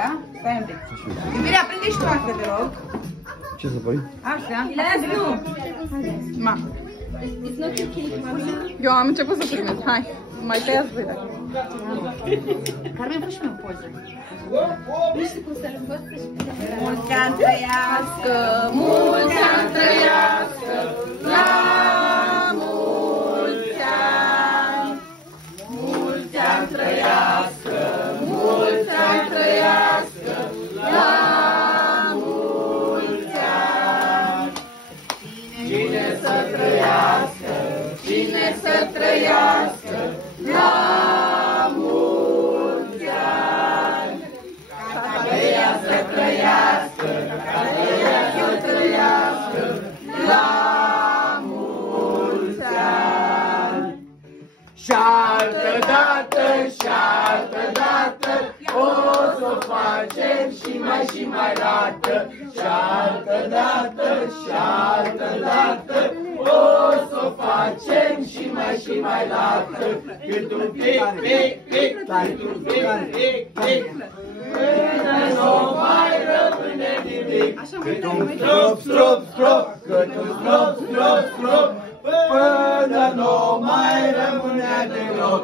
da? Stai un pic. Iubirea, prinde și tu astea, te rog. Ce să pui? Așa. Ma. Eu am început să filmez. Hai, mai tăiați voi dacă. Carmen, fă și mie o poză. Mulți ani trăiască, mulți ani trăiască, la mulți ani. Mulți ani trăiască, mulți ani trăiască, la mulți ani. Cine să trăiască, cine să trăiască, la mulți ani. Cateia să trăiască, Cateia să trăiască, la mulți ani. Și altă dată, o să o facem și mai dată. Și altă dată, o să o facem și mai dată. Cât un pic, până nu mai rămâne nimic. Cât un strop, cât un strop, până nu mai rămâne deloc.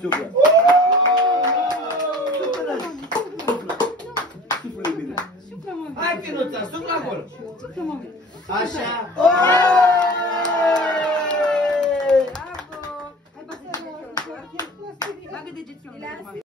Suflă. Hai, Pinuța, suflă acolo. Așa. Bravo! Hai, bagă degetul.